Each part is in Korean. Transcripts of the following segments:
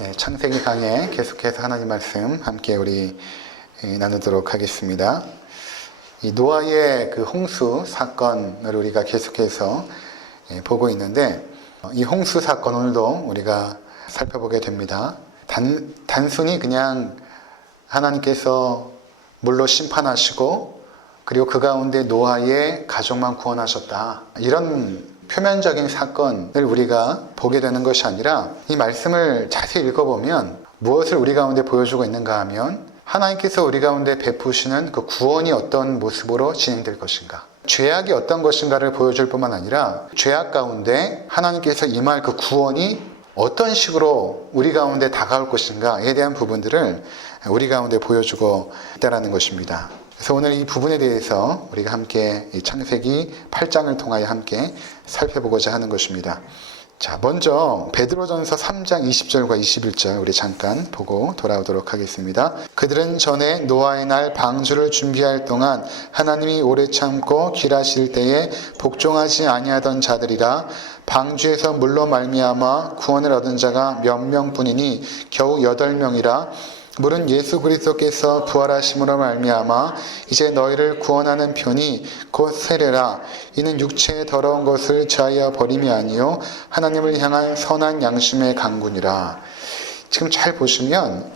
네, 창세기 강해 계속해서 하나님 말씀 함께 우리 나누도록 하겠습니다. 이 노아의 그 홍수 사건을 우리가 계속해서 보고 있는데, 이 홍수 사건 오늘도 우리가 살펴보게 됩니다. 단순히 그냥 하나님께서 물로 심판하시고 그리고 그 가운데 노아의 가족만 구원하셨다, 이런 표면적인 사건을 우리가 보게 되는 것이 아니라, 이 말씀을 자세히 읽어보면 무엇을 우리 가운데 보여주고 있는가 하면, 하나님께서 우리 가운데 베푸시는 그 구원이 어떤 모습으로 진행될 것인가, 죄악이 어떤 것인가를 보여줄 뿐만 아니라 죄악 가운데 하나님께서 임할 그 구원이 어떤 식으로 우리 가운데 다가올 것인가에 대한 부분들을 우리 가운데 보여주고 있다는 것입니다. 그래서 오늘 이 부분에 대해서 우리가 함께 이 창세기 8장을 통하여 함께 살펴보고자 하는 것입니다. 자, 먼저 베드로전서 3장 20절과 21절 우리 잠깐 보고 돌아오도록 하겠습니다. 그들은 전에 노아의 날 방주를 준비할 동안 하나님이 오래 참고 길하실 때에 복종하지 아니하던 자들이라. 방주에서 물로 말미암아 구원을 얻은 자가 몇 명뿐이니 겨우 8명이라. 물은 예수 그리스도께서 부활하심으로 말미암아 이제 너희를 구원하는 편이 곧 세례라. 이는 육체의 더러운 것을 제하여 버림이 아니요 하나님을 향한 선한 양심의 강군이라. 지금 잘 보시면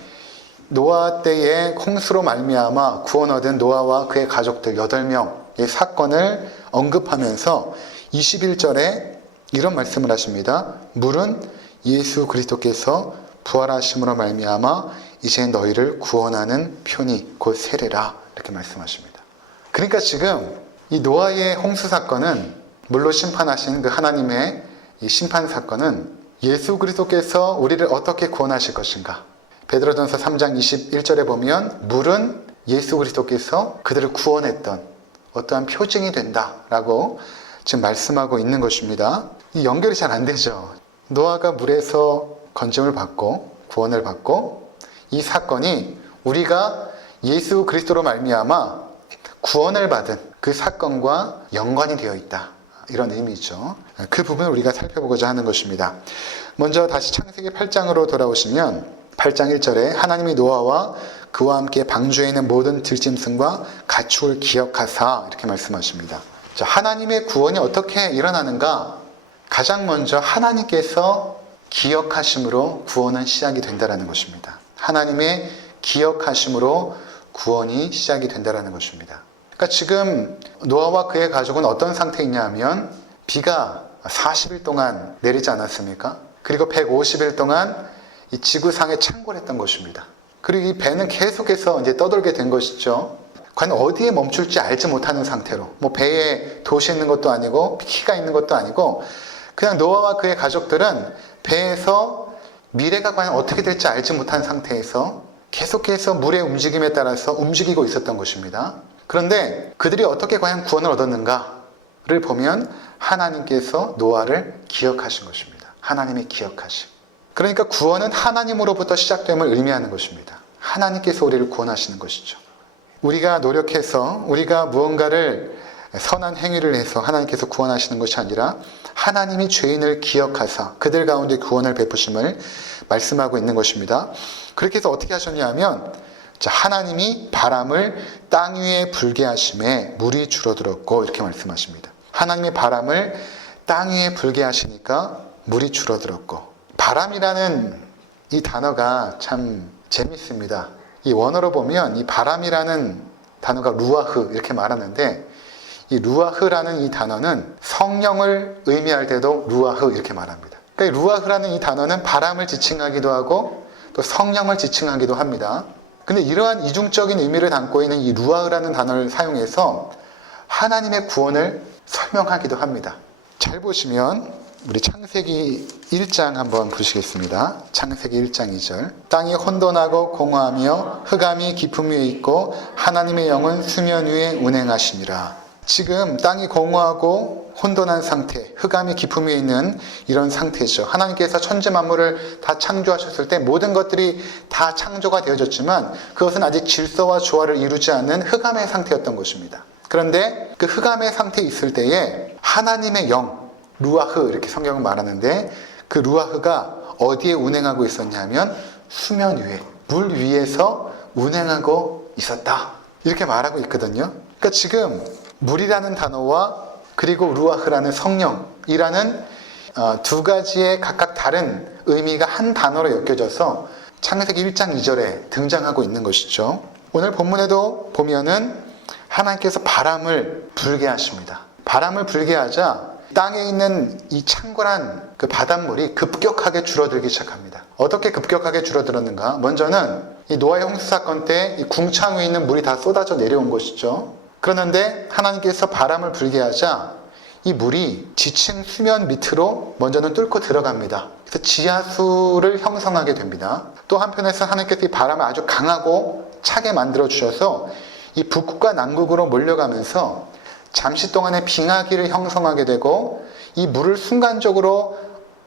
노아 때의 홍수로 말미암아 구원 얻은 노아와 그의 가족들 8명의 사건을 언급하면서 21절에 이런 말씀을 하십니다. 물은 예수 그리스도께서 부활하심으로 말미암아 이제 너희를 구원하는 편이 곧 세례라, 이렇게 말씀하십니다. 그러니까 지금 이 노아의 홍수 사건은, 물로 심판하신 그 하나님의 이 심판 사건은 예수 그리스도께서 우리를 어떻게 구원하실 것인가. 베드로전서 3장 21절에 보면 물은 예수 그리스도께서 그들을 구원했던 어떠한 표징이 된다라고 지금 말씀하고 있는 것입니다. 이 연결이 잘 안 되죠. 노아가 물에서 건짐을 받고 구원을 받고, 이 사건이 우리가 예수 그리스도로 말미암아 구원을 받은 그 사건과 연관이 되어 있다, 이런 의미죠. 그 부분을 우리가 살펴보고자 하는 것입니다. 먼저 다시 창세기 8장으로 돌아오시면 8장 1절에 하나님이 노아와 그와 함께 방주에 있는 모든 들짐승과 가축을 기억하사, 이렇게 말씀하십니다. 자, 하나님의 구원이 어떻게 일어나는가? 가장 먼저 하나님께서 기억하심으로 구원은 시작이 된다는 것입니다. 하나님의 기억하심으로 구원이 시작이 된다는 것입니다. 그러니까 지금 노아와 그의 가족은 어떤 상태에 있냐 하면, 비가 40일 동안 내리지 않았습니까? 그리고 150일 동안 이 지구상에 창궐했던 것입니다. 그리고 이 배는 계속해서 이제 떠돌게 된 것이죠. 과연 어디에 멈출지 알지 못하는 상태로, 배에 돛이 있는 것도 아니고 키가 있는 것도 아니고, 그냥 노아와 그의 가족들은 배에서 미래가 과연 어떻게 될지 알지 못한 상태에서 계속해서 물의 움직임에 따라서 움직이고 있었던 것입니다. 그런데 그들이 어떻게 과연 구원을 얻었는가를 보면 하나님께서 노아를 기억하신 것입니다. 하나님의 기억하심. 그러니까 구원은 하나님으로부터 시작됨을 의미하는 것입니다. 하나님께서 우리를 구원하시는 것이죠. 우리가 노력해서 우리가 무언가를 선한 행위를 해서 하나님께서 구원하시는 것이 아니라 하나님이 죄인을 기억하사 그들 가운데 구원을 베푸심을 말씀하고 있는 것입니다. 그렇게 해서 어떻게 하셨냐 하면, 하나님이 바람을 땅 위에 불게 하심에 물이 줄어들었고, 이렇게 말씀하십니다. 하나님의 바람을 땅 위에 불게 하시니까 물이 줄어들었고. 바람이라는 이 단어가 참 재밌습니다. 이 원어로 보면 이 바람이라는 단어가 루아흐, 이렇게 말하는데, 이 루아흐라는 이 단어는 성령을 의미할 때도 루아흐, 이렇게 말합니다. 그러니까 루아흐라는 이 단어는 바람을 지칭하기도 하고 또 성령을 지칭하기도 합니다. 근데 이러한 이중적인 의미를 담고 있는 이 루아흐라는 단어를 사용해서 하나님의 구원을 설명하기도 합니다. 잘 보시면 우리 창세기 1장 한번 보시겠습니다. 창세기 1장 2절. 땅이 혼돈하고 공허하며 흑암이 깊음 위에 있고 하나님의 영은 수면 위에 운행하시니라. 지금 땅이 공허하고 혼돈한 상태, 흑암이 깊음 위에 있는 이런 상태죠. 하나님께서 천지 만물을 다 창조하셨을 때 모든 것들이 다 창조가 되어졌지만 그것은 아직 질서와 조화를 이루지 않는 흑암의 상태였던 것입니다. 그런데 그 흑암의 상태에 있을 때에 하나님의 영, 루아흐, 이렇게 성경은 말하는데, 그 루아흐가 어디에 운행하고 있었냐면 수면 위에, 물 위에서 운행하고 있었다. 이렇게 말하고 있거든요. 그러니까 지금 물이라는 단어와 그리고 루아흐라는 성령이라는 두 가지의 각각 다른 의미가 한 단어로 엮여져서 창세기 1장 2절에 등장하고 있는 것이죠. 오늘 본문에도 보면은 하나님께서 바람을 불게 하십니다. 바람을 불게 하자 땅에 있는 이 창궐한 그 바닷물이 급격하게 줄어들기 시작합니다. 어떻게 급격하게 줄어들었는가? 먼저는 이 노아의 홍수 사건 때 이 궁창 위에 있는 물이 다 쏟아져 내려온 것이죠. 그러는데 하나님께서 바람을 불게 하자 이 물이 지층 수면 밑으로 먼저는 뚫고 들어갑니다. 그래서 지하수를 형성하게 됩니다. 또 한편에서 하나님께서 이 바람을 아주 강하고 차게 만들어 주셔서 이 북극과 남극으로 몰려가면서 잠시 동안의 빙하기를 형성하게 되고 이 물을 순간적으로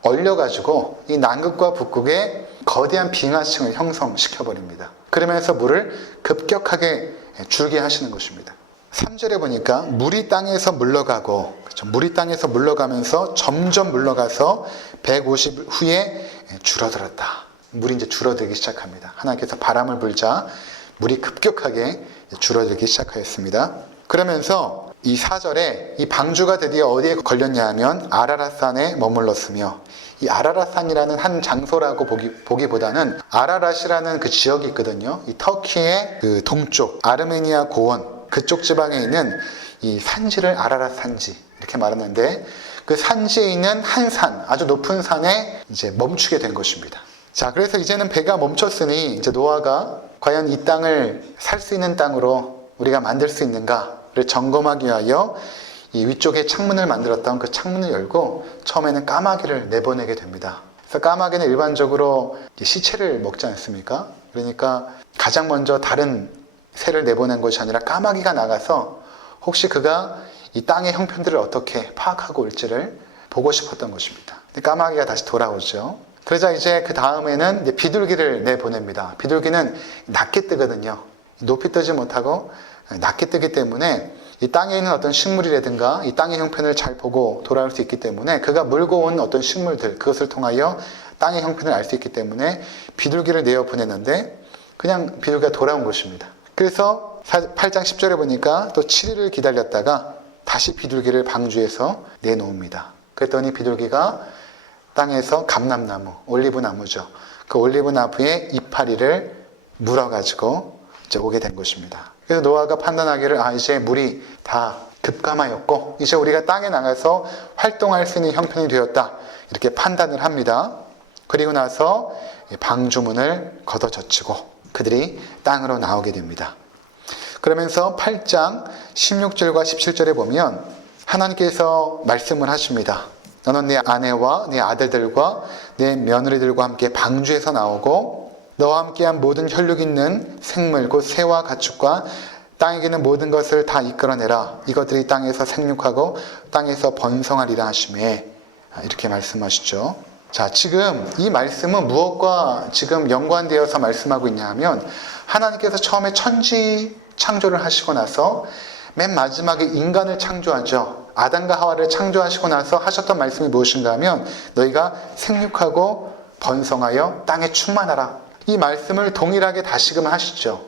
얼려가지고 이 남극과 북극에 거대한 빙하층을 형성시켜 버립니다. 그러면서 물을 급격하게 줄게 하시는 것입니다. 3절에 보니까 물이 땅에서 물러가고, 그렇죠? 물이 땅에서 물러가면서 점점 물러가서 150일 후에 줄어들었다. 물이 이제 줄어들기 시작합니다. 하나님께서 바람을 불자 물이 급격하게 줄어들기 시작하였습니다. 그러면서 이 4절에 이 방주가 드디어 어디에 걸렸냐 하면 아라랏산에 머물렀으며, 이 아라랏산이라는 한 장소라고 보기보다는 아라랏이라는 그 지역이 있거든요. 이 터키의 그 동쪽 아르메니아 고원 그쪽 지방에 있는 이 산지를 아라랏 산지 이렇게 말하는데, 그 산지에 있는 한 산, 아주 높은 산에 이제 멈추게 된 것입니다. 자, 그래서 이제는 배가 멈췄으니 이제 노아가 과연 이 땅을 살 수 있는 땅으로 우리가 만들 수 있는가를 점검하기 위하여 이 위쪽에 창문을 만들었던 그 창문을 열고 처음에는 까마귀를 내보내게 됩니다. 그래서 까마귀는 일반적으로 시체를 먹지 않습니까? 그러니까 가장 먼저 다른 새를 내보낸 것이 아니라 까마귀가 나가서 혹시 그가 이 땅의 형편들을 어떻게 파악하고 올지를 보고 싶었던 것입니다. 까마귀가 다시 돌아오죠. 그러자 이제 그 다음에는 이제 비둘기를 내보냅니다. 비둘기는 낮게 뜨거든요. 높이 뜨지 못하고 낮게 뜨기 때문에 이 땅에 있는 어떤 식물이라든가 이 땅의 형편을 잘 보고 돌아올 수 있기 때문에 그가 물고 온 어떤 식물들, 그것을 통하여 땅의 형편을 알 수 있기 때문에 비둘기를 내어 보냈는데 그냥 비둘기가 돌아온 것입니다. 그래서 8장 10절에 보니까 또 7일을 기다렸다가 다시 비둘기를 방주에서 내놓습니다. 그랬더니 비둘기가 땅에서 감람나무, 올리브나무죠. 그 올리브나무의 이파리를 물어가지고 이제 오게 된 것입니다. 그래서 노아가 판단하기를 이제 물이 다 급감하였고 이제 우리가 땅에 나가서 활동할 수 있는 형편이 되었다. 이렇게 판단을 합니다. 그리고 나서 방주문을 걷어젖히고 그들이 땅으로 나오게 됩니다. 그러면서 8장 16절과 17절에 보면 하나님께서 말씀을 하십니다. 너는 네 아내와 네 아들들과 네 며느리들과 함께 방주에서 나오고 너와 함께한 모든 혈육 있는 생물 곧 새와 가축과 땅에 기는 모든 것을 다 이끌어내라. 이것들이 땅에서 생육하고 땅에서 번성하리라 하시매. 이렇게 말씀하시죠. 자, 지금 이 말씀은 무엇과 지금 연관되어서 말씀하고 있냐 하면 하나님께서 처음에 천지 창조를 하시고 나서 맨 마지막에 인간을 창조하죠. 아담과 하와를 창조하시고 나서 하셨던 말씀이 무엇인가 하면 너희가 생육하고 번성하여 땅에 충만하라. 이 말씀을 동일하게 다시금 하시죠.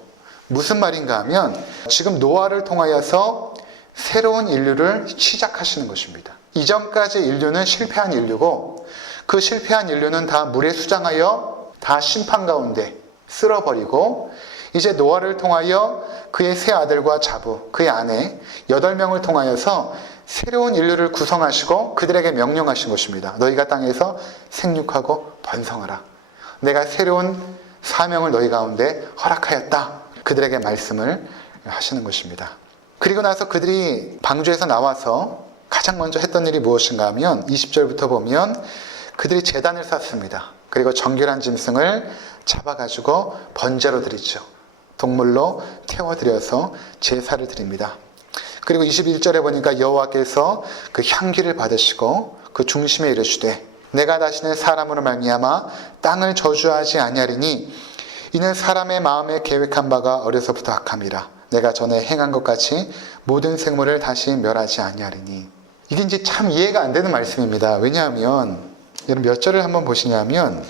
무슨 말인가 하면 지금 노아를 통하여서 새로운 인류를 시작하시는 것입니다. 이전까지 인류는 실패한 인류고 그 실패한 인류는 다 물에 수장하여 다 심판 가운데 쓸어버리고 이제 노아를 통하여 그의 세 아들과 자부, 그의 아내 8명을 통하여서 새로운 인류를 구성하시고 그들에게 명령하신 것입니다. 너희가 땅에서 생육하고 번성하라. 내가 새로운 사명을 너희 가운데 허락하였다. 그들에게 말씀을 하시는 것입니다. 그리고 나서 그들이 방주에서 나와서 가장 먼저 했던 일이 무엇인가 하면 20절부터 보면 그들이 제단을 쌓습니다. 그리고 정결한 짐승을 잡아가지고 번제로 드리죠. 동물로 태워드려서 제사를 드립니다. 그리고 21절에 보니까 여호와께서 그 향기를 받으시고 그 중심에 이르시되 내가 다시는 사람으로 말미암아 땅을 저주하지 아니하리니 이는 사람의 마음에 계획한 바가 어려서부터 악함이라. 내가 전에 행한 것 같이 모든 생물을 다시 멸하지 아니하리니. 이게 이제 참 이해가 안 되는 말씀입니다. 왜냐하면 여러분 몇 절을 한번 보시냐면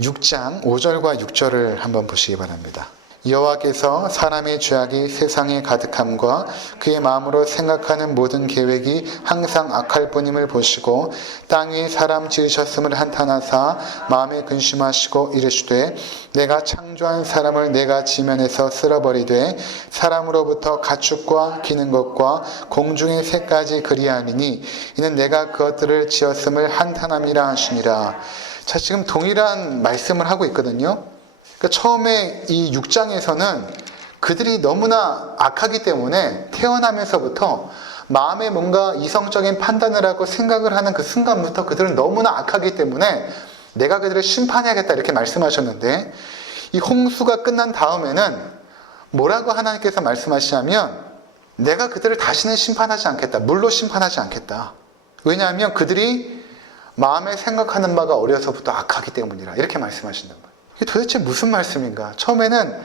6장 5절과 6절을 한번 보시기 바랍니다. 여호와께서 사람의 죄악이 세상에 가득함과 그의 마음으로 생각하는 모든 계획이 항상 악할 뿐임을 보시고 땅 위에 사람 지으셨음을 한탄하사 마음에 근심하시고 이르시되 내가 창조한 사람을 내가 지면에서 쓸어버리되 사람으로부터 가축과 기는 것과 공중의 새까지 그리하니니 이는 내가 그것들을 지었음을 한탄함이라 하시니라. 자, 지금 동일한 말씀을 하고 있거든요. 그러니까 처음에 이 6장에서는 그들이 너무나 악하기 때문에 태어나면서부터 마음에 뭔가 이성적인 판단을 하고 생각을 하는 그 순간부터 그들은 너무나 악하기 때문에 내가 그들을 심판해야겠다 이렇게 말씀하셨는데, 이 홍수가 끝난 다음에는 뭐라고 하나님께서 말씀하시냐면 내가 그들을 다시는 심판하지 않겠다. 물로 심판하지 않겠다. 왜냐하면 그들이 마음에 생각하는 바가 어려서부터 악하기 때문이라 이렇게 말씀하신단 말이에요. 이게 도대체 무슨 말씀인가? 처음에는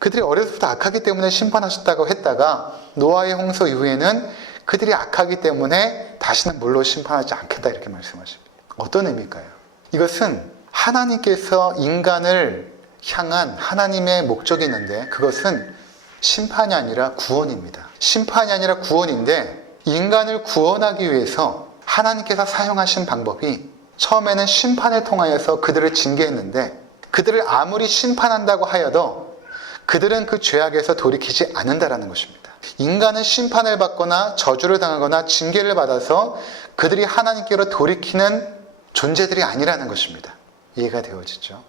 그들이 어려서부터 악하기 때문에 심판하셨다고 했다가 노아의 홍수 이후에는 그들이 악하기 때문에 다시는 물로 심판하지 않겠다 이렇게 말씀하십니다. 어떤 의미일까요? 이것은 하나님께서 인간을 향한 하나님의 목적이 있는데 그것은 심판이 아니라 구원입니다. 심판이 아니라 구원인데 인간을 구원하기 위해서 하나님께서 사용하신 방법이 처음에는 심판을 통하여서 그들을 징계했는데 그들을 아무리 심판한다고 하여도 그들은 그 죄악에서 돌이키지 않는다라는 것입니다. 인간은 심판을 받거나 저주를 당하거나 징계를 받아서 그들이 하나님께로 돌이키는 존재들이 아니라는 것입니다. 이해가 되어지죠?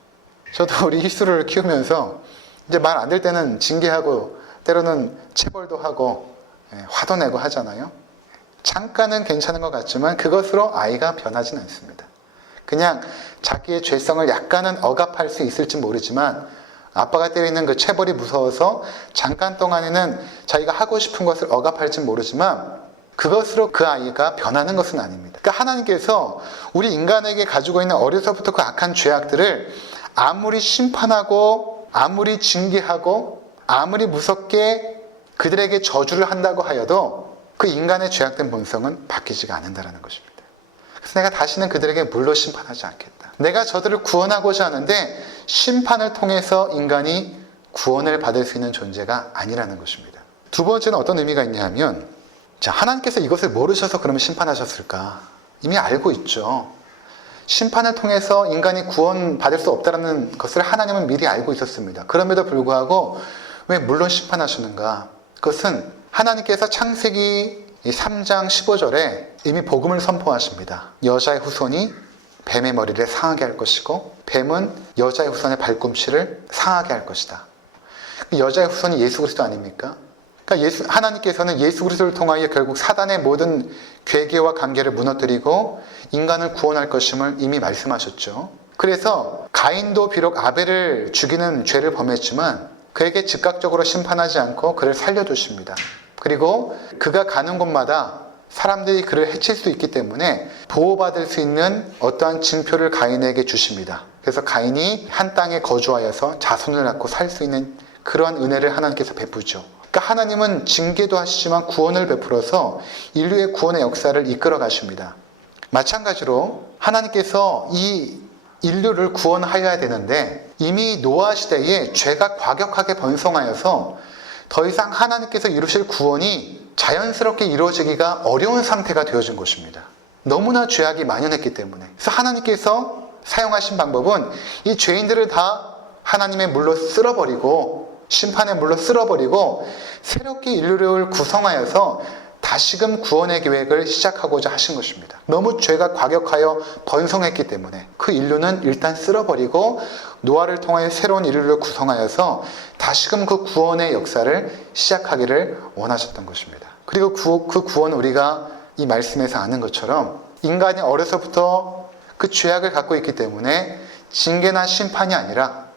저도 우리 희수를 키우면서 이제 말 안 될 때는 징계하고 때로는 체벌도 하고 화도 내고 하잖아요. 잠깐은 괜찮은 것 같지만 그것으로 아이가 변하지는 않습니다. 그냥 자기의 죄성을 약간은 억압할 수 있을지 모르지만 아빠가 때리는 그 체벌이 무서워서 잠깐 동안에는 자기가 하고 싶은 것을 억압할지 모르지만 그것으로 그 아이가 변하는 것은 아닙니다. 그러니까 하나님께서 우리 인간에게 가지고 있는 어려서부터 그 악한 죄악들을 아무리 심판하고 아무리 징계하고 아무리 무섭게 그들에게 저주를 한다고 하여도 그 인간의 죄악된 본성은 바뀌지가 않는다는 것입니다. 그래서 내가 다시는 그들에게 물로 심판하지 않겠다. 내가 저들을 구원하고자 하는데 심판을 통해서 인간이 구원을 받을 수 있는 존재가 아니라는 것입니다. 두 번째는 어떤 의미가 있냐 하면, 자, 하나님께서 이것을 모르셔서 그러면 심판하셨을까? 이미 알고 있죠. 심판을 통해서 인간이 구원받을 수 없다는 것을 하나님은 미리 알고 있었습니다. 그럼에도 불구하고 왜 물론 심판하셨는가? 그것은 하나님께서 창세기 3장 15절에 이미 복음을 선포하십니다. 여자의 후손이 뱀의 머리를 상하게 할 것이고 뱀은 여자의 후손의 발꿈치를 상하게 할 것이다. 여자의 후손이 예수 그리스도 아닙니까? 그러니까 하나님께서는 예수 그리스도를 통하여 결국 사단의 모든 괴계와 관계를 무너뜨리고 인간을 구원할 것임을 이미 말씀하셨죠. 그래서 가인도 비록 아벨을 죽이는 죄를 범했지만 그에게 즉각적으로 심판하지 않고 그를 살려두십니다. 그리고 그가 가는 곳마다 사람들이 그를 해칠 수 있기 때문에 보호받을 수 있는 어떠한 징표를 가인에게 주십니다. 그래서 가인이 한 땅에 거주하여서 자손을 낳고 살 수 있는 그러한 은혜를 하나님께서 베푸죠. 그러니까 하나님은 징계도 하시지만 구원을 베풀어서 인류의 구원의 역사를 이끌어 가십니다. 마찬가지로 하나님께서 이 인류를 구원하여야 되는데 이미 노아 시대에 죄가 과격하게 번성하여서 더 이상 하나님께서 이루실 구원이 자연스럽게 이루어지기가 어려운 상태가 되어진 것입니다. 너무나 죄악이 만연했기 때문에. 그래서 하나님께서 사용하신 방법은 이 죄인들을 다 하나님의 물로 쓸어버리고 심판의 물로 쓸어버리고 새롭게 인류를 구성하여서 다시금 구원의 계획을 시작하고자 하신 것입니다. 너무 죄가 과격하여 번성했기 때문에 그 인류는 일단 쓸어버리고 노아를 통하여 새로운 인류를 구성하여서 다시금 그 구원의 역사를 시작하기를 원하셨던 것입니다. 그리고 그 구원은 우리가 이 말씀에서 아는 것처럼 인간이 어려서부터 그 죄악을 갖고 있기 때문에 징계나 심판이 아니라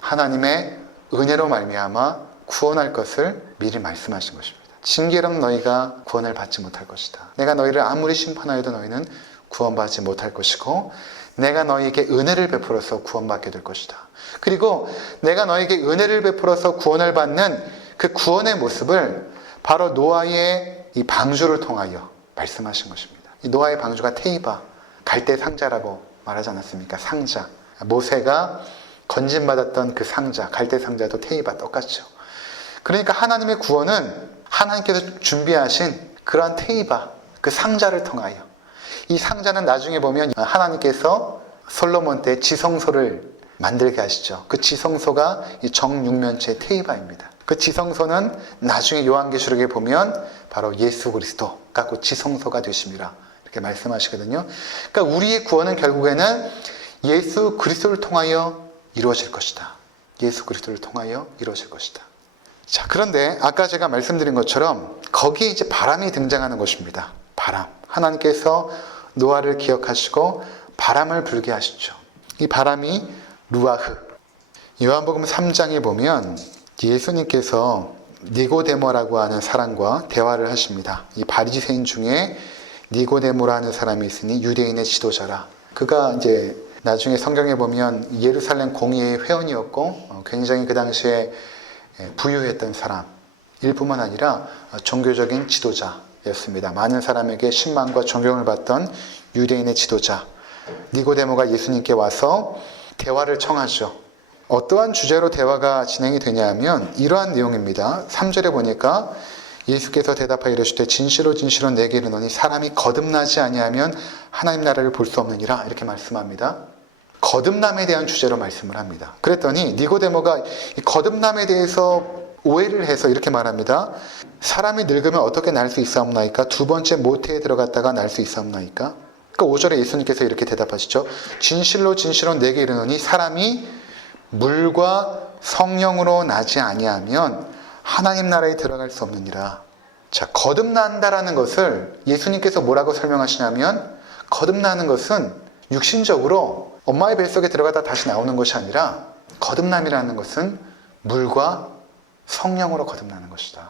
하나님의 은혜로 말미암아 구원할 것을 미리 말씀하신 것입니다. 징계로는 너희가 구원을 받지 못할 것이다. 내가 너희를 아무리 심판하여도 너희는 구원받지 못할 것이고 내가 너희에게 은혜를 베풀어서 구원받게 될 것이다. 그리고 내가 너희에게 은혜를 베풀어서 구원을 받는 그 구원의 모습을 바로 노아의 이 방주를 통하여 말씀하신 것입니다. 이 노아의 방주가 테이바, 갈대 상자라고 말하지 않았습니까? 상자. 모세가 건진받았던 그 상자, 갈대 상자도 테이바 똑같죠. 그러니까 하나님의 구원은 하나님께서 준비하신 그러한 테이바, 그 상자를 통하여, 이 상자는 나중에 보면 하나님께서 솔로몬 때 지성소를 만들게 하시죠. 그 지성소가 이 정육면체 테이바입니다. 그 지성소는 나중에 요한계시록에 보면 바로 예수 그리스도가 그 지성소가 되심이라 이렇게 말씀하시거든요. 그러니까 우리의 구원은 결국에는 예수 그리스도를 통하여 이루어질 것이다. 예수 그리스도를 통하여 이루어질 것이다. 자, 그런데 아까 제가 말씀드린 것처럼 거기에 이제 바람이 등장하는 것입니다. 바람. 하나님께서 노아를 기억하시고 바람을 불게 하시죠. 이 바람이 루아흐. 요한복음 3장에 보면 예수님께서 니고데모라고 하는 사람과 대화를 하십니다. 이 바리새인 중에 니고데모라는 사람이 있으니 유대인의 지도자라. 그가 이제 나중에 성경에 보면 예루살렘 공의회 회원이었고 굉장히 그 당시에 부유했던 사람일 뿐만 아니라 종교적인 지도자였습니다. 많은 사람에게 신망과 존경을 받던 유대인의 지도자. 니고데모가 예수님께 와서 대화를 청하죠. 어떠한 주제로 대화가 진행이 되냐 하면 이러한 내용입니다. 3절에 보니까 예수께서 대답하여 이르시되 진실로 진실로 내게 이르노니 사람이 거듭나지 아니하면 하나님 나라를 볼 수 없느니라 이렇게 말씀합니다. 거듭남에 대한 주제로 말씀을 합니다. 그랬더니 니고데모가 이 거듭남에 대해서 오해를 해서 이렇게 말합니다. 사람이 늙으면 어떻게 날 수 있사옵나이까? 두 번째 모태에 들어갔다가 날 수 있사옵나이까? 그러니까 5절에 예수님께서 이렇게 대답하시죠. 진실로 진실로 내게 이르노니 사람이 물과 성령으로 나지 아니하면 하나님 나라에 들어갈 수 없느니라. 자, 거듭난다라는 것을 예수님께서 뭐라고 설명하시냐면 거듭나는 것은 육신적으로 엄마의 뱃속에 들어가다 다시 나오는 것이 아니라 거듭남이라는 것은 물과 성령으로 거듭나는 것이다.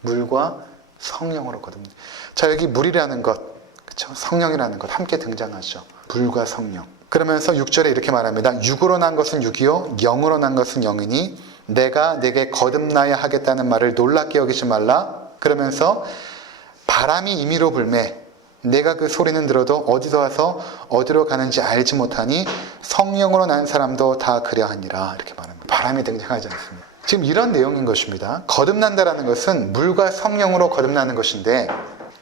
물과 성령으로 거듭나. 자, 여기 물이라는 것, 그렇죠? 성령이라는 것 함께 등장하죠. 물과 성령. 그러면서 6절에 이렇게 말합니다. 육으로 난 것은 육이요 영으로 난 것은 영이니 내가 내게 거듭나야 하겠다는 말을 놀랍게 여기지 말라. 그러면서 바람이 임의로 불매 내가 그 소리는 들어도 어디서 와서 어디로 가는지 알지 못하니 성령으로 난 사람도 다 그려하니라 이렇게 말합니다. 바람이 등장하지 않습니다. 지금 이런 내용인 것입니다. 거듭난다라는 것은 물과 성령으로 거듭나는 것인데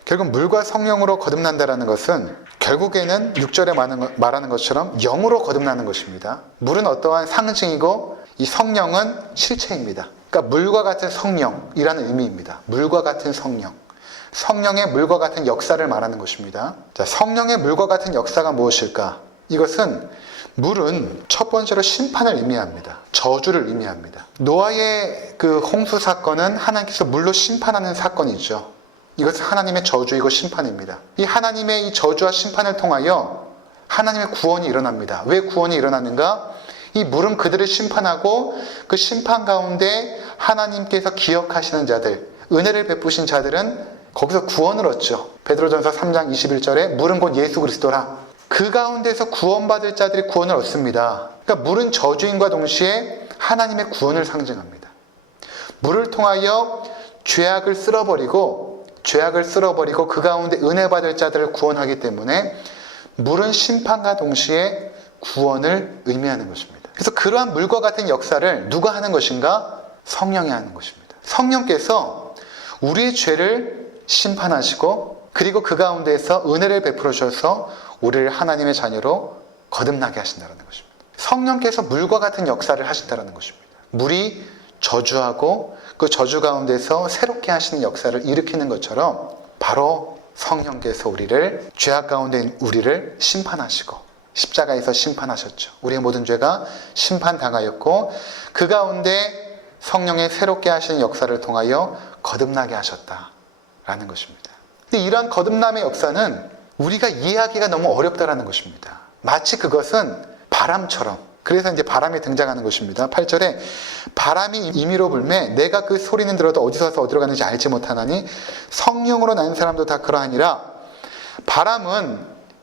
결국 물과 성령으로 거듭난다라는 것은 결국에는 6절에 말하는 것처럼 영으로 거듭나는 것입니다. 물은 어떠한 상징이고 이 성령은 실체입니다. 그러니까 물과 같은 성령이라는 의미입니다. 물과 같은 성령. 성령의 물과 같은 역사를 말하는 것입니다. 자, 성령의 물과 같은 역사가 무엇일까? 이것은 물은 첫 번째로 심판을 의미합니다. 저주를 의미합니다. 노아의 그 홍수 사건은 하나님께서 물로 심판하는 사건이죠. 이것은 하나님의 저주이고 심판입니다. 이 하나님의 이 저주와 심판을 통하여 하나님의 구원이 일어납니다. 왜 구원이 일어나는가? 이 물은 그들을 심판하고 그 심판 가운데 하나님께서 기억하시는 자들, 은혜를 베푸신 자들은 거기서 구원을 얻죠. 베드로전서 3장 21절에 물은 곧 예수 그리스도라. 그 가운데서 구원받을 자들이 구원을 얻습니다. 그러니까 물은 저주인과 동시에 하나님의 구원을 상징합니다. 물을 통하여 죄악을 쓸어버리고 그 가운데 은혜 받을 자들을 구원하기 때문에 물은 심판과 동시에 구원을 의미하는 것입니다. 그래서 그러한 물과 같은 역사를 누가 하는 것인가? 성령이 하는 것입니다. 성령께서 우리의 죄를 심판하시고 그리고 그 가운데에서 은혜를 베풀어 주셔서 우리를 하나님의 자녀로 거듭나게 하신다는 것입니다. 성령께서 물과 같은 역사를 하신다는 것입니다. 물이 저주하고 그 저주 가운데서 새롭게 하시는 역사를 일으키는 것처럼 바로 성령께서 우리를 죄악 가운데 우리를 심판하시고 십자가에서 심판하셨죠. 우리의 모든 죄가 심판당하였고 그 가운데 성령의 새롭게 하시는 역사를 통하여 거듭나게 하셨다라는 것입니다. 근데 이러한 거듭남의 역사는 우리가 이해하기가 너무 어렵다라는 것입니다. 마치 그것은 바람처럼. 그래서 이제 바람이 등장하는 것입니다. 8절에 바람이 임의로 불매 내가 그 소리는 들어도 어디서 와서 어디로 가는지 알지 못하나니 성령으로 난 사람도 다 그러하니라. 바람은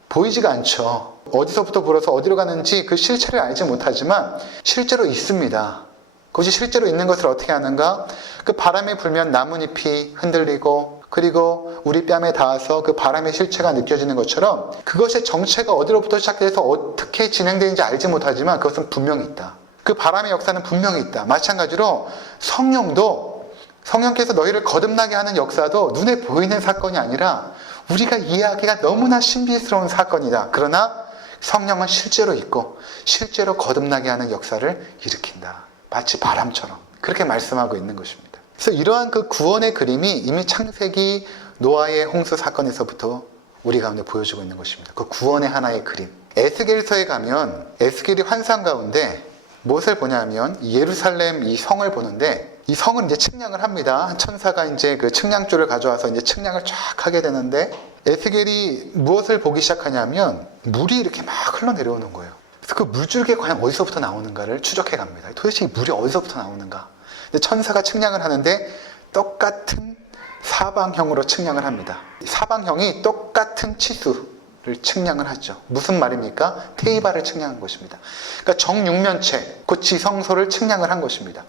보이지가 않죠. 어디서부터 불어서 어디로 가는지 그 실체를 알지 못하지만 실제로 있습니다. 그것이 실제로 있는 것을 어떻게 하는가? 그 바람이 불면 나뭇잎이 흔들리고 그리고 우리 뺨에 닿아서 그 바람의 실체가 느껴지는 것처럼 그것의 정체가 어디로부터 시작돼서 어떻게 진행되는지 알지 못하지만 그것은 분명히 있다. 그 바람의 역사는 분명히 있다. 마찬가지로 성령도, 성령께서 너희를 거듭나게 하는 역사도 눈에 보이는 사건이 아니라 우리가 이해하기가 너무나 신비스러운 사건이다. 그러나 성령은 실제로 있고 실제로 거듭나게 하는 역사를 일으킨다. 마치 바람처럼 그렇게 말씀하고 있는 것입니다. 그래서 이러한 그 구원의 그림이 이미 창세기 노아의 홍수 사건에서부터 우리 가운데 보여주고 있는 것입니다. 그 구원의 하나의 그림. 에스겔서에 가면 에스겔이 환상 가운데 무엇을 보냐면 예루살렘 이 성을 보는데 이 성을 이제 측량을 합니다. 천사가 이제 그 측량줄을 가져와서 이제 측량을 쫙 하게 되는데 에스겔이 무엇을 보기 시작하냐면 물이 이렇게 막 흘러내려오는 거예요. 그래서 그 물줄기가 과연 어디서부터 나오는가를 추적해 갑니다. 도대체 이 물이 어디서부터 나오는가? 근데 천사가 측량을 하는데 똑같은 사방형으로 측량을 합니다. 사방형이 똑같은 치수를 측량을 하죠. 무슨 말입니까? 테이바를 측량한 것입니다. 그러니까 정육면체, 그 지성소를 측량을 한 것입니다.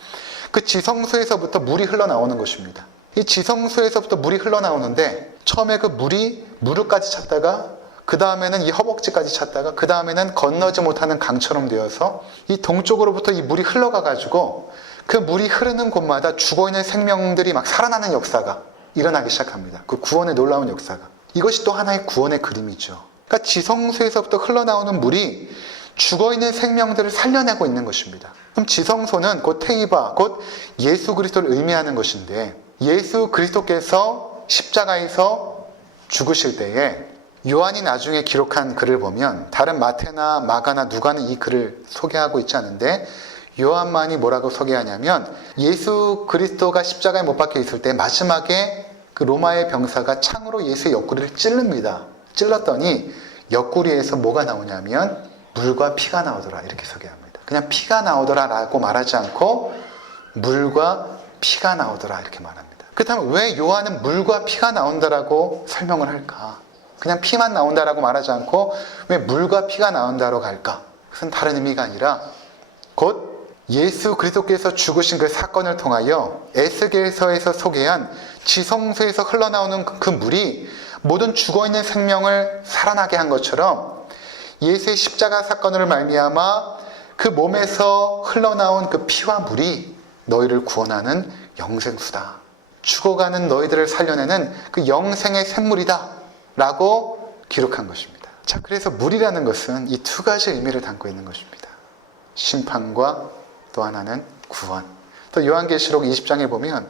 그 지성소에서부터 물이 흘러나오는 것입니다. 이 지성소에서부터 물이 흘러나오는데 처음에 그 물이 무릎까지 찼다가 그 다음에는 이 허벅지까지 찼다가 그 다음에는 건너지 못하는 강처럼 되어서 이 동쪽으로부터 이 물이 흘러가 가지고 그 물이 흐르는 곳마다 죽어있는 생명들이 막 살아나는 역사가 일어나기 시작합니다. 그 구원의 놀라운 역사가. 이것이 또 하나의 구원의 그림이죠. 그러니까 지성소에서부터 흘러나오는 물이 죽어있는 생명들을 살려내고 있는 것입니다. 그럼 지성소는 곧 테이바, 곧 예수 그리스도를 의미하는 것인데 예수 그리스도께서 십자가에서 죽으실 때에 요한이 나중에 기록한 글을 보면 다른 마태나 마가나 누가는 이 글을 소개하고 있지 않은데 요한만이 뭐라고 소개하냐면 예수 그리스도가 십자가에 못 박혀 있을 때 마지막에 그 로마의 병사가 창으로 예수의 옆구리를 찔릅니다. 찔렀더니 옆구리에서 뭐가 나오냐면 물과 피가 나오더라 이렇게 소개합니다. 그냥 피가 나오더라 라고 말하지 않고 물과 피가 나오더라 이렇게 말합니다. 그렇다면 왜 요한은 물과 피가 나온다라고 설명을 할까? 그냥 피만 나온다라고 말하지 않고 왜 물과 피가 나온다로 갈까? 그것은 다른 의미가 아니라 곧 예수 그리스도께서 죽으신 그 사건을 통하여 에스겔서에서 소개한 지성소에서 흘러나오는 그 물이 모든 죽어있는 생명을 살아나게 한 것처럼 예수의 십자가 사건을 말미암아 그 몸에서 흘러나온 그 피와 물이 너희를 구원하는 영생수다. 죽어가는 너희들을 살려내는 그 영생의 샘물이다 라고 기록한 것입니다. 자, 그래서 물이라는 것은 이 두 가지 의미를 담고 있는 것입니다. 심판과 또 하나는 구원. 또 요한계시록 20장에 보면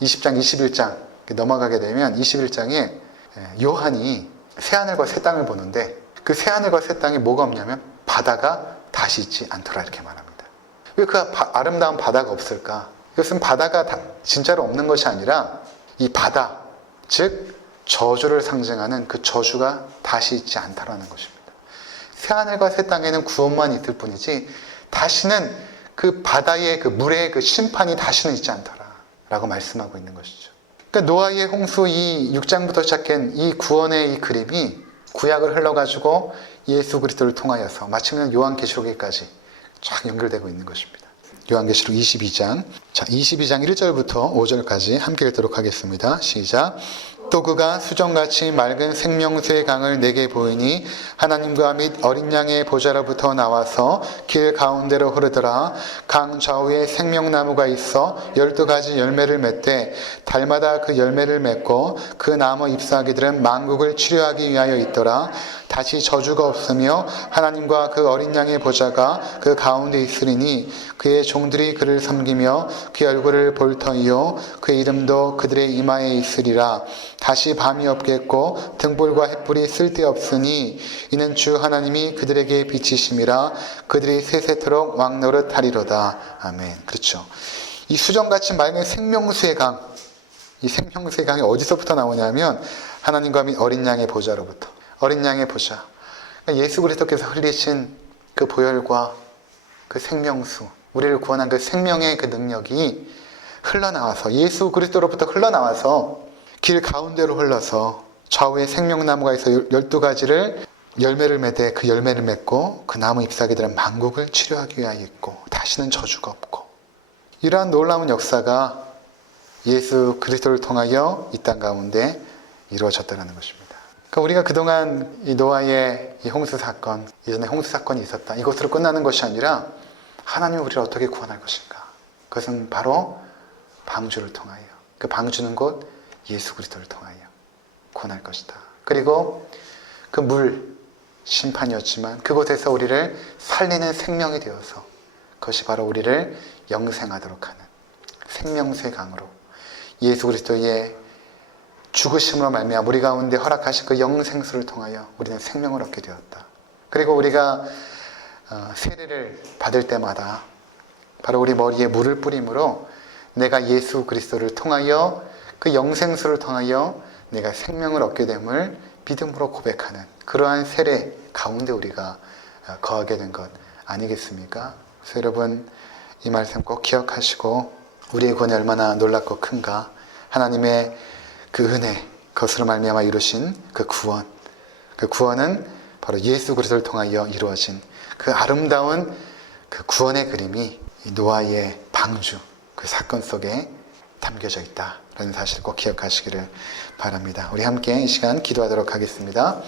20장, 21장 넘어가게 되면 21장에 요한이 새하늘과 새 땅을 보는데 그 새하늘과 새 땅에 뭐가 없냐면 바다가 다시 있지 않더라 이렇게 말합니다. 왜 그 아름다운 바다가 없을까? 이것은 바다가 진짜로 없는 것이 아니라 이 바다, 즉 저주를 상징하는 그 저주가 다시 있지 않다라는 것입니다. 새하늘과 새 땅에는 구원만 있을 뿐이지 다시는 그 바다의 그 물의 그 심판이 다시는 있지 않더라라고 말씀하고 있는 것이죠. 그러니까 노아의 홍수 이 6장부터 시작한 이 구원의 이 그림이 구약을 흘러가지고 예수 그리스도를 통하여서 마침내 요한계시록에까지 쫙 연결되고 있는 것입니다. 요한계시록 22장. 자, 22장 1절부터 5절까지 함께 읽도록 하겠습니다. 시작. 또 그가 수정같이 맑은 생명수의 강을 내게 보이니 하나님과 및 어린 양의 보좌로부터 나와서 길 가운데로 흐르더라. 강 좌우에 생명나무가 있어 12가지 열매를 맺되 달마다 그 열매를 맺고 그 나무 잎사귀들은 만국을 치료하기 위하여 있더라. 다시 저주가 없으며 하나님과 그 어린 양의 보좌가 그 가운데 있으리니 그의 종들이 그를 섬기며 그의 얼굴을 볼 터이요 그의 이름도 그들의 이마에 있으리라. 다시 밤이 없겠고 등불과 햇불이 쓸데없으니 이는 주 하나님이 그들에게 비치심이라. 그들이 세세토록 왕노릇하리로다. 아멘. 그렇죠. 이 수정같이 맑은 생명수의 강, 이 생명수의 강이 어디서부터 나오냐면 하나님과 및 어린 양의 보좌로부터. 어린 양의 보좌. 예수 그리스도께서 흘리신 그 보혈과 그 생명수, 우리를 구원한 그 생명의 그 능력이 흘러나와서 예수 그리스도로부터 흘러나와서 길 가운데로 흘러서 좌우에 생명나무가 있어 12가지를 열매를 맺되 그 열매를 맺고 그 나무 잎사귀들은 만국을 치료하기 위하여 있고 다시는 저주가 없고 이러한 놀라운 역사가 예수 그리스도를 통하여 이 땅 가운데 이루어졌다는 것입니다. 그러니까 우리가 그동안 이 노아의 이 홍수 사건, 이전에 홍수 사건이 있었다, 이것으로 끝나는 것이 아니라 하나님이 우리를 어떻게 구원할 것인가. 그것은 바로 방주를 통하여, 그 방주는 곧 예수 그리스도를 통하여 구원할 것이다. 그리고 그 물, 심판이었지만 그곳에서 우리를 살리는 생명이 되어서 그것이 바로 우리를 영생하도록 하는 생명수의 강으로 예수 그리스도의 죽으심으로 말미암아 우리 가운데 허락하신 그 영생수를 통하여 우리는 생명을 얻게 되었다. 그리고 우리가 세례를 받을 때마다 바로 우리 머리에 물을 뿌림으로 내가 예수 그리스도를 통하여 그 영생수를 통하여 내가 생명을 얻게 됨을 믿음으로 고백하는 그러한 세례 가운데 우리가 거하게 된 것 아니겠습니까? 그래서 여러분 이 말씀 꼭 기억하시고 우리의 구원이 얼마나 놀랍고 큰가, 하나님의 그 은혜, 그것으로 말미암아 이루신 그 구원은 바로 예수 그리스도를 통하여 이루어진 그 아름다운 그 구원의 그림이 이 노아의 방주 그 사건 속에 담겨져 있다라는 사실을 꼭 기억하시기를 바랍니다. 우리 함께 이 시간 기도하도록 하겠습니다.